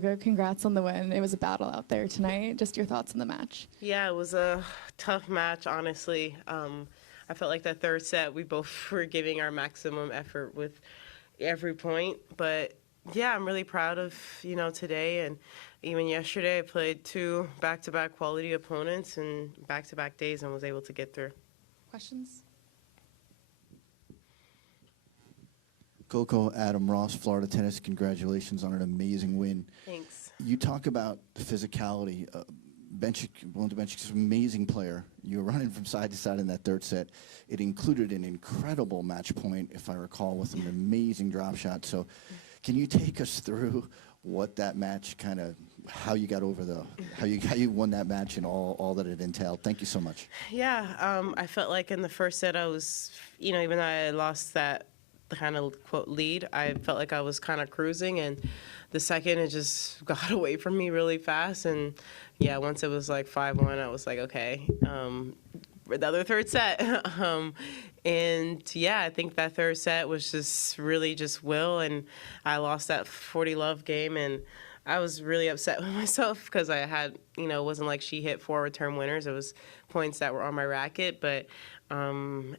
Coco, congrats on the win. It was a battle out there tonight. Just your thoughts on the match. Yeah, it was a tough match, honestly. I felt like that third set, we both were giving our maximum effort with every point. But yeah, I'm really proud of, today. And even yesterday, I played two back-to-back quality opponents and back-to-back days and was able to get through. Questions? Coco, Adam Ross, Florida Tennis, congratulations on an amazing win. Thanks. You talk about the physicality. Belinda Bencic is an amazing player. You were running from side to side in that third set. It included an incredible match point, if I recall, with an amazing drop shot. So can you take us through what that match kind of, how you got over how you won that match and all that it entailed? Thank you so much. Yeah, I felt like in the first set I was, even though I lost that kind of quote lead, I felt like I was kind of cruising, and the second it just got away from me really fast. And yeah, once it was like 5-1, I was like, okay, another third set. And yeah, I think that third set was just really just will, and I lost that 40 love game, and I was really upset with myself because I had, it wasn't like she hit 4 return winners. It was points that were on my racket. But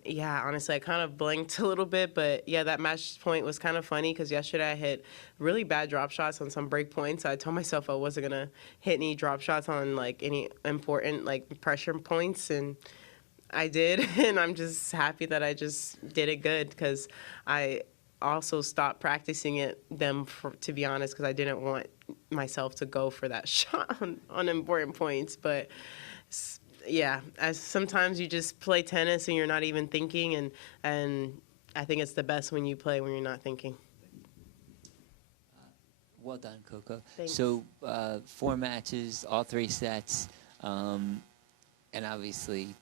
yeah, honestly, I kind of blinked a little bit. But yeah, that match point was kind of funny because yesterday I hit really bad drop shots on some break points. I told myself I wasn't going to hit any drop shots on like any important like pressure points, and I did. And I'm just happy that I just did it good because I also stopped practicing to be honest, because I didn't want myself to go for that shot on important points. But yeah, as sometimes you just play tennis and you're not even thinking, and I think it's the best when you play when you're not thinking. Well done, Coco. Thanks. So 4 matches, all 3 sets, and obviously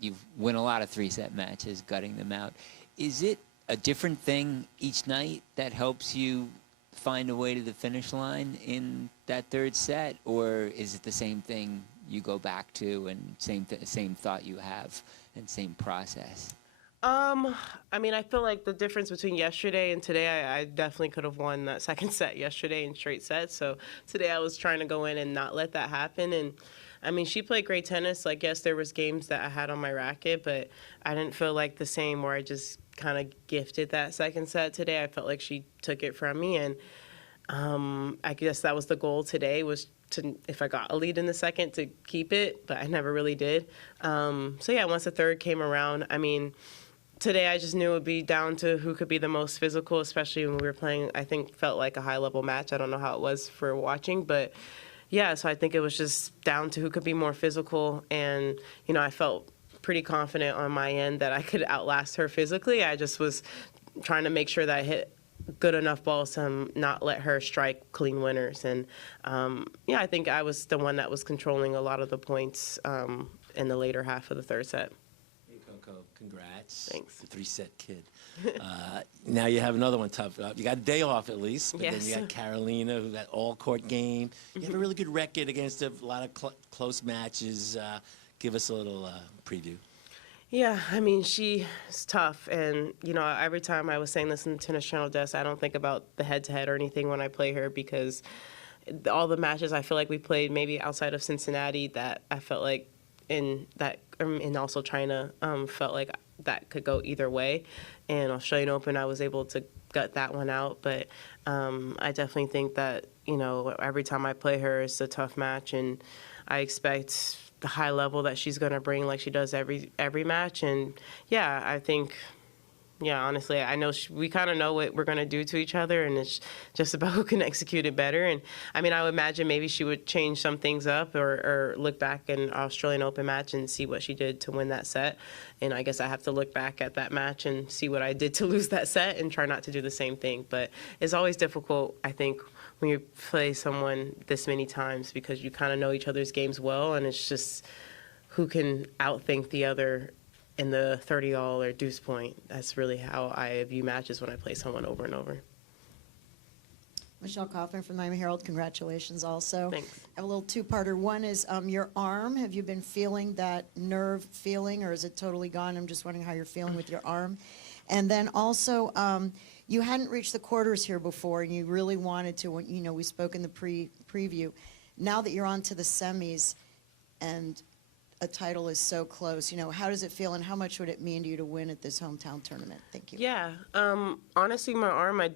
you win a lot of 3-set matches, gutting them out. Is it a different thing each night that helps you find a way to the finish line in that third set, or is it the same thing you go back to and same thought you have and same process? I mean, I feel like the difference between yesterday and today, I definitely could have won that second set yesterday in straight sets. So today I was trying to go in and not let that happen. And I mean, she played great tennis. Like, yes, there was games that I had on my racket, but I didn't feel like the same where I just kind of gifted that second set today. I felt like she took it from me, and I guess that was the goal today, was to, if I got a lead in the second, to keep it, but I never really did. So yeah, once the third came around, I mean, today I just knew it would be down to who could be the most physical, especially when we were playing, I think felt like a high-level match. I don't know how it was for watching, but yeah, so I think it was just down to who could be more physical, and, I felt pretty confident on my end that I could outlast her physically. I just was trying to make sure that I hit good enough balls to not let her strike clean winners. And yeah, I think I was the one that was controlling a lot of the points in the later half of the third set. Hey, Coco, congrats. Thanks. The 3-set kid. Now you have another one tough. You got a day off at least, but Yes. then you got Carolina, who got all-court game. You have a really good record against a lot of close matches. Give us a little preview. Yeah, I mean, she's tough. And, every time I was saying this in the Tennis Channel desk, I don't think about the head-to-head or anything when I play her, because all the matches I feel like we played maybe outside of Cincinnati that I felt like and also China felt like that could go either way. And Australian Open, I was able to gut that one out. But I definitely think that, every time I play her, it's a tough match. And I expect the high level that she's going to bring, like she does every match. And yeah, I think, honestly, I know we kind of know what we're going to do to each other, and it's just about who can execute it better. And I mean, I would imagine maybe she would change some things up, or look back in Australian Open match and see what she did to win that set. And I guess I have to look back at that match and see what I did to lose that set and try not to do the same thing. But it's always difficult, I think, when you play someone this many times, because you kind of know each other's games well, and it's just who can outthink the other in the 30-all or deuce point. That's really how I view matches when I play someone over and over. Michelle Kaufman from Miami Herald, congratulations also. Thanks. I have a little two-parter. One is your arm. Have you been feeling that nerve feeling, or is it totally gone? I'm just wondering how you're feeling with your arm. And then also, You hadn't reached the quarters here before, and you really wanted to. You know, we spoke in the preview. Now that you're on to the semis, and a title is so close, you know, how does it feel, and how much would it mean to you to win at this hometown tournament? Thank you. Yeah. Honestly, my arm, I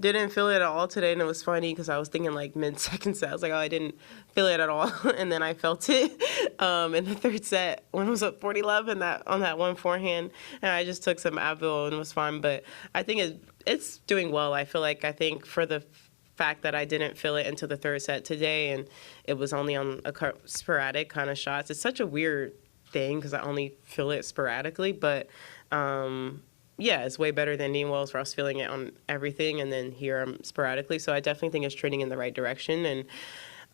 didn't feel it at all today, and it was funny because I was thinking like mid-second set. I was like, oh, I didn't feel it at all, and then I felt it in the third set when I was up 40-love on that one forehand, and I just took some Advil and it was fine. But I think it's doing well. I think for the fact that I didn't feel it until the third set today, and it was only on a sporadic kind of shots. It's such a weird thing because I only feel it sporadically, but yeah, it's way better than Indian Wells where I was feeling it on everything, and then here I'm sporadically. So I definitely think it's trending in the right direction,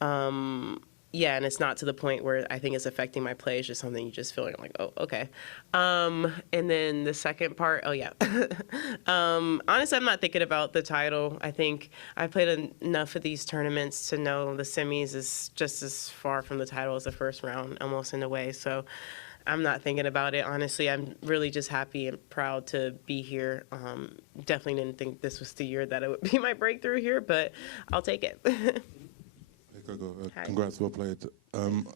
and yeah, and it's not to the point where I think it's affecting my play. It's just something you just feel like, I'm like, oh, okay. And then the second part, oh, yeah. Honestly, I'm not thinking about the title. I think I've played enough of these tournaments to know the semis is just as far from the title as the first round, almost in a way. So I'm not thinking about it. Honestly, I'm really just happy and proud to be here. Definitely didn't think this was the year that it would be my breakthrough here, but I'll take it. Hey, Coco, congrats, well played. I'm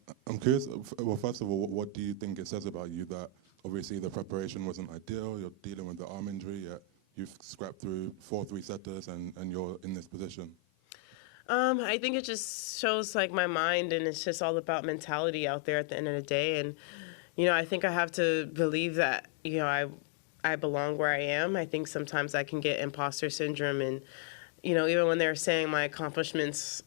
curious, well, first of all, what do you think it says about you that obviously the preparation wasn't ideal, you're dealing with the arm injury, yet you've scrapped through 4 3-setters and you're in this position? I think it just shows like my mind, and it's just all about mentality out there at the end of the day. And, you know, I think I have to believe that, you know, I belong where I am. I think sometimes I can get imposter syndrome, and, you know, even when they're saying my accomplishments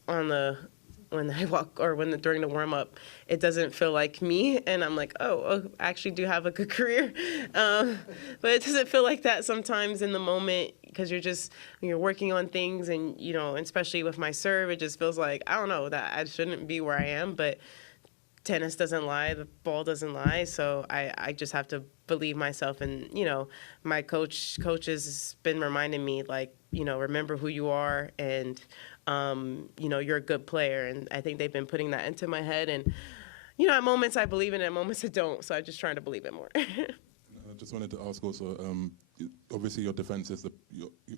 when I walk or during the warm up, it doesn't feel like me, and I'm like, oh, I actually do have a good career, but it doesn't feel like that sometimes in the moment because you're working on things, and you know, especially with my serve, it just feels like I don't know that I shouldn't be where I am, but tennis doesn't lie, the ball doesn't lie, so I just have to believe myself, and you know, my coaches has been reminding me like, you know, remember who you are, and you know, you're a good player, and I think they've been putting that into my head, and you know, at moments I believe in it, at moments I don't, so I'm just trying to believe it more. I just wanted to ask also, obviously your defense is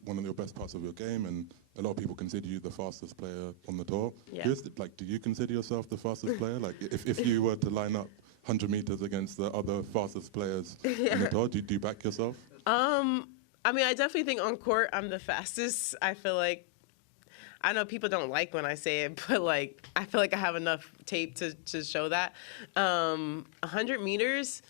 one of your best parts of your game, and a lot of people consider you the fastest player on the tour. Yeah. Like, do you consider yourself the fastest player? Like, if you were to line up 100 meters against the other fastest players on the tour, do you back yourself? I mean, I definitely think on court I'm the fastest. I feel like, I know people don't like when I say it, but like I feel like I have enough tape to show that. 100 meters,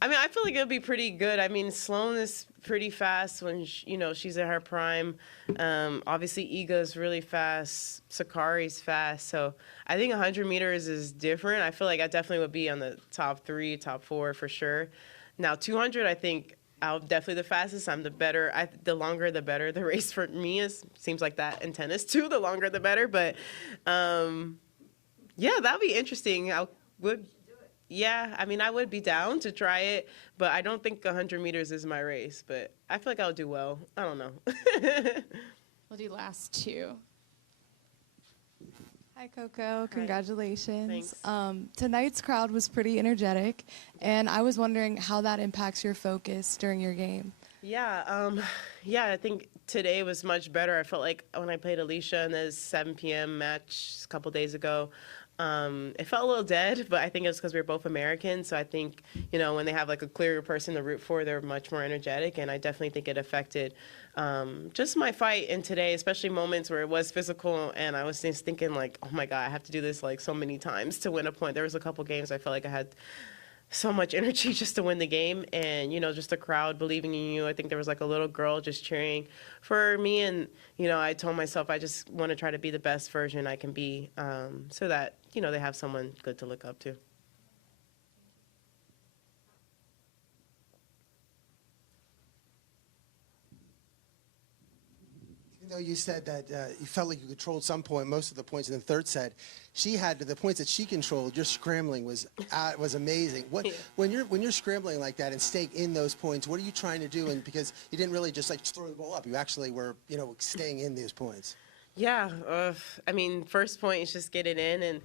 I mean, I feel like it'll be pretty good. I mean, Sloane is pretty fast when you know, she's in her prime. Obviously, Iga's really fast. Sakari's fast. So I think 100 meters is different. I feel like I definitely would be on the top 3, top 4 for sure. Now 200, I think I'm definitely the fastest. I'm the better. The longer, the better. The race for me seems like that in tennis too. The longer, the better. But yeah, that'd be interesting. Yeah, I mean, I would be down to try it, but I don't think 100 meters is my race. But I feel like I'll do well. I don't know. We'll do last 2. Hi, Coco. Congratulations. Thanks. Tonight's crowd was pretty energetic, and I was wondering how that impacts your focus during your game. Yeah, I think today was much better. I felt like when I played Alicia in the 7 p.m. match a couple days ago, it felt a little dead, but I think it's because we were both American. So I think, you know, when they have like a clearer person to root for, they're much more energetic, and I definitely think it affected just my fight in today, especially moments where it was physical, and I was just thinking like, oh my God, I have to do this like so many times to win a point. There was a couple games I felt like I had so much energy just to win the game, and you know, just the crowd believing in you. I think there was like a little girl just cheering for me, and you know, I told myself I just want to try to be the best version I can be, so that, you know, they have someone good to look up to. Even though you said that you felt like you controlled most of the points in the third set, she had the points that she controlled. Your scrambling was amazing. When you're scrambling like that and staying in those points, what are you trying to do? And because you didn't really just like throw the ball up, you actually were, you know, staying in those points. Yeah, I mean, first point is just get it in, and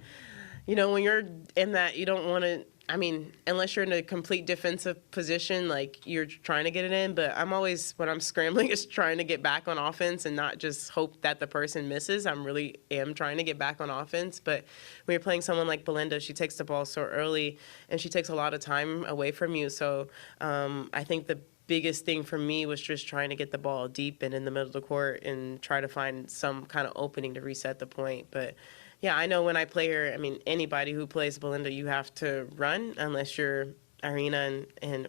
you know, when you're in that, you don't want to. I mean, unless you're in a complete defensive position, like you're trying to get it in. But I'm always, when I'm scrambling, is trying to get back on offense and not just hope that the person misses. I'm really am trying to get back on offense. But when you're playing someone like Belinda, she takes the ball so early and she takes a lot of time away from you. So I think the biggest thing for me was just trying to get the ball deep and in the middle of the court and try to find some kind of opening to reset the point. But yeah, I know when I play her, I mean, anybody who plays Belinda, you have to run unless you're Irina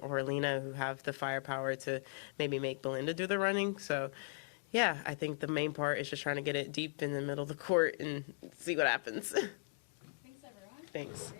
or Lena, who have the firepower to maybe make Belinda do the running. So yeah, I think the main part is just trying to get it deep in the middle of the court and see what happens. Thanks, everyone. Thanks.